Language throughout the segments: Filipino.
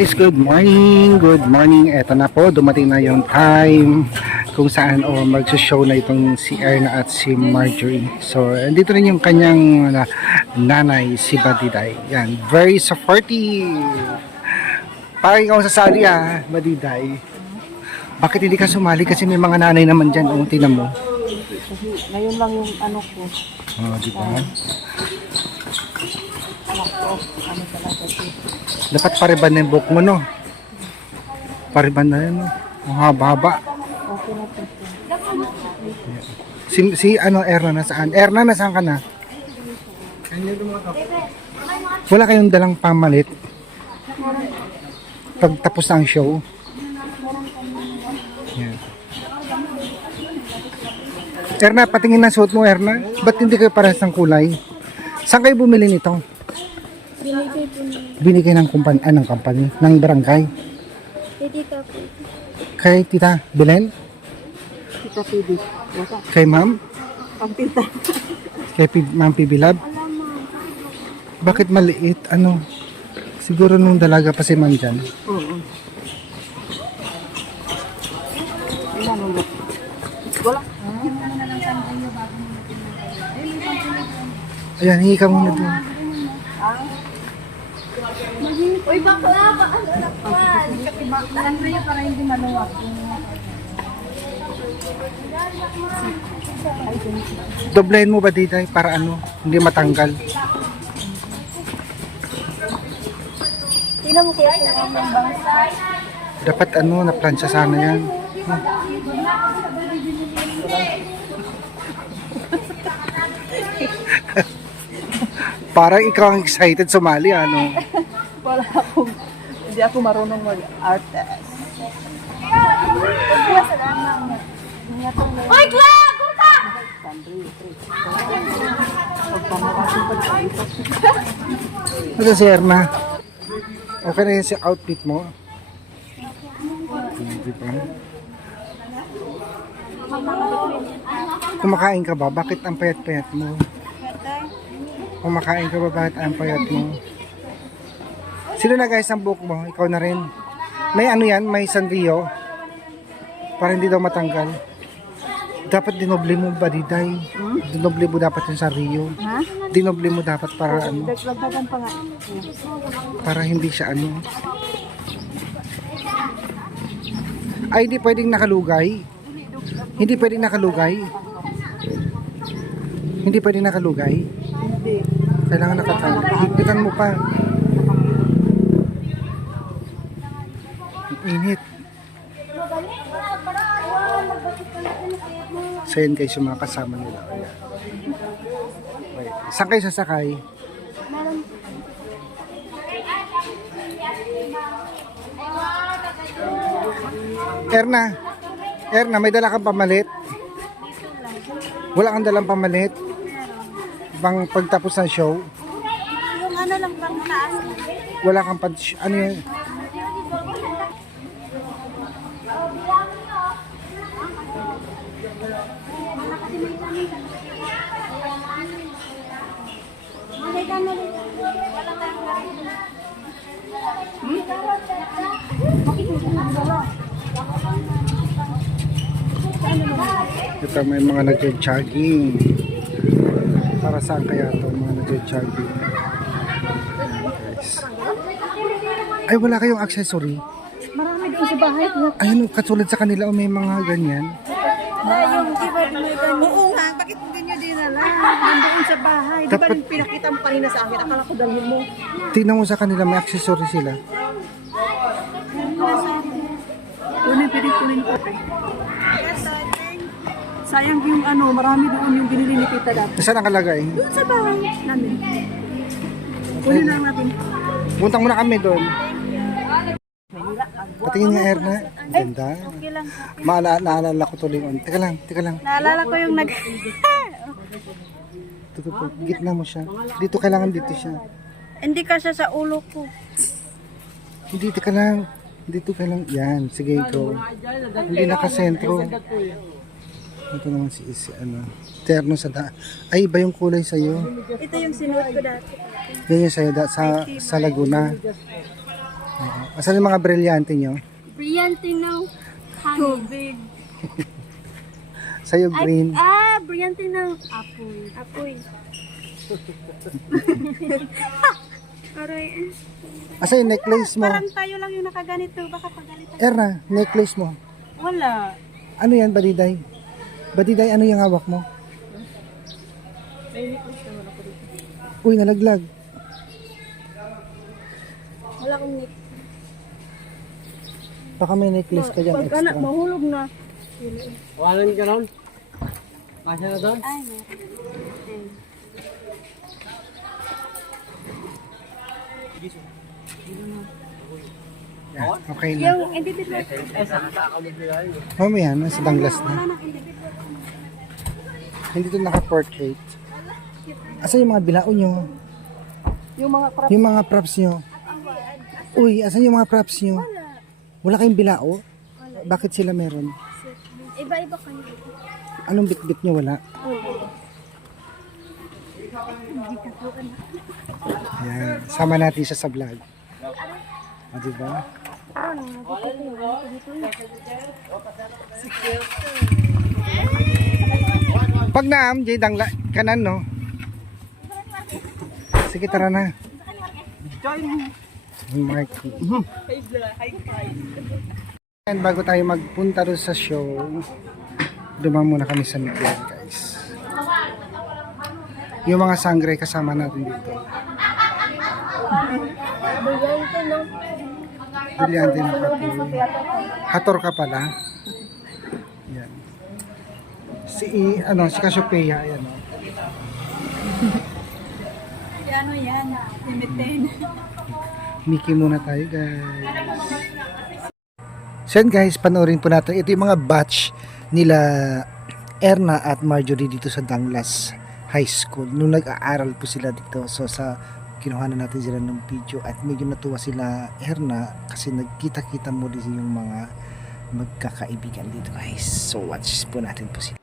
Guys, good morning, good morning. Eto na po, dumating na yung time kung saan mag-show na itong si Erna at si Marjorie. So, andito rin yung kanyang nanay, si Badiday. Yan, very supportive. Parang ikaw sasali Badiday. Bakit hindi ka sumali? Kasi may mga nanay naman dyan. Tinan mo. Ngayon lang yung ano ko. Di ba? Ano talaga ito? Dapat pariban na yung book mo, no? Pariban na yun, no? Ang haba-haba. Okay na ito. Si Erna nasaan? Erna, nasaan ka na? Wala kayong dalang pamalit? Pag tapos na ang show? Yan. Erna, patingin na suot mo, Erna. Ba't hindi kayo parehas ng kulay? Saan kayo bumili nito? Binigay ng company, ng barangay. Tita po. Kay Tita Belen? Tita Pibi. Kay Ma'am? Ang tita. Kay Ma'am Pibilab? Bakit maliit? Siguro nung dalaga pa si Ma'am dyan. Oo. Ilan ulit? Wala. Ayan, hingi ka muna doon. Uy, bakla! Ano na pa? Baklaan mo yun para hindi maluwag. Doblehin mo ba dito para hindi matanggal? Tingnan mo kaya kung ang bangsa. Dapat na-plancha sana yan. Parang ikaw ang excited sumali, Wala akong, hindi ako marunong mag-artist. Uy, Cla! Kurta! Ito si Erna. Okay na yun si outfit mo. Hindi pa. Kumakain ka ba? Bakit ang payat-payat mo? Kumakain ka ba? Bakit ang payat mo? Sino na guys ang buhok mo? Ikaw na rin. May yan? May Sanrio. Para hindi daw matanggal. Dapat dinoble mo ba, Diday? Dinoble mo dapat yung Sanrio. Ha? Dinoble mo dapat para Dagdagan pa nga. para hindi siya Ay, hindi pwedeng nakalugay. Hindi pwedeng nakalugay. Hindi pwedeng nakalugay. Hindi. Kailangan nakatanggal. Higpitan mo pa. Init. So yun guys, yung mga kasama nila. Okay. Saan kayo sasakay? Erna, may dala kang pamalit? Wala kang dalang pamalit? Bang pagtapos ng show? Yung lang pang taas. Wala kang yun? Ito may mga nag-jogging. Para saan kaya ito mga nag-jogging? Ay, wala kayong accessory? Marami doon sa bahay. Ayun, katulad sa kanila may mga ganyan. Yung di ba may ganyan? Oo nga, bakit hindi nyo dinala? Nandoon sa bahay. Di ba Dapat- yung pinakita mo kanina sa akin? Akala ko dalhin mo. Tingnan mo sa kanila, may accessory sila. Kunin, kunin ko. Sayang yung marami doon yung binili ni Tita dati. Saan nakalagay? Doon sa bahay namin. Kunin lang natin. Punta muna kami doon. Patingin nga, Erna. Ang ganda. Okay lang. Naalala ko tuloy. Teka lang. Naalala ko yung Tutupo. Gitna mo siya. Dito kailangan dito siya. Hindi kasi sa ulo ko. Hindi, teka lang. Dito kailangan. Yan, sige go. Hindi nakasentro. Ito naman si terno sa Ay, iba yung kulay sa'yo. Ito yung sinuot ko dati. Yan yung sa'yo sa Laguna. Asan yung mga brilyante nyo? Brillante ng tubig. Sa'yo green. Brillante ng apoy. Apoy. Aray. Asan yung necklace mo? Parang tayo lang yung nakaganito. Baka pagalitan. Erna, necklace mo. Wala. Ano yan, Badiday? Badiday, ano yung hawak mo? Uy, nalaglag. Wala akong nick. Baka may necklace ka dyan Pag anak, extra. mahulog na. Walan ka ron? Masya na doon? Ay, meron. Yan, okay na. Yung individual. Mamaya, nasa danglas na. Wala nang individual. Hindi ito naka-portrait. Asan yung mga bilao nyo? Yung mga crop. Yung mga props nyo? Uy, asan yung mga props nyo? Wala kayong bilao? Bakit sila meron? Iba-iba kayo. Anong bitbit nyo wala? Yan, sama natin siya sa vlog. O, diba? Pag naam, Jay, dangla, kanan, no? Sige, tara na. Marky. And bago tayo magpunta doon sa show, dumaan muna kami sa Miguel, guys. Yung mga sangre kasama natin dito. Brillante ng Brilyante na kapoy. Hator ka pala. Yan. Si Cassiopeia, ayan o. ano yan? Limited. Mickey muna tayo, guys. So yan, guys, panoorin po natin. Ito yung mga batch nila Erna at Marjorie dito sa Danglas High School. Nung nag-aaral po sila dito. So sa kinuha na natin sila ng video at medyo natuwa sila Erna kasi nagkita-kita mo din yung mga magkakaibigan dito, guys. So watch po natin po sila.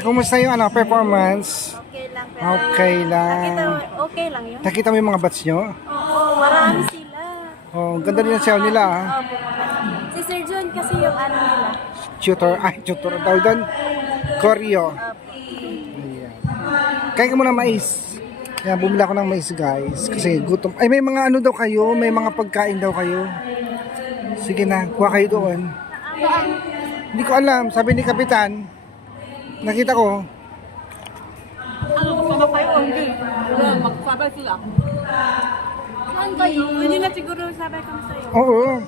Kumusta yung ano, performance? Okay lang. Okay lang. Okay lang yun. Nakita mo yung mga bats nyo? Oo, marami sila. Oh, ganda rin ang sayaw nila. Ha? Opo. Si Sir John kasi yung ano nila. Tutor daw doon. Choreo. Ayan. Kaya ka muna mais. Kaya bumili ako ng mais guys. Kasi gutom. Ay may mga ano daw kayo. May mga pagkain daw kayo. Sige na, kuha kayo doon. Hindi ko alam. Sabi ni Kapitan. Nakita ko. Ano, sama kayo, hindi. Wala, magsabay sila. Saan kayo? Hindi na siguro sabay kami sa'yo. Oo.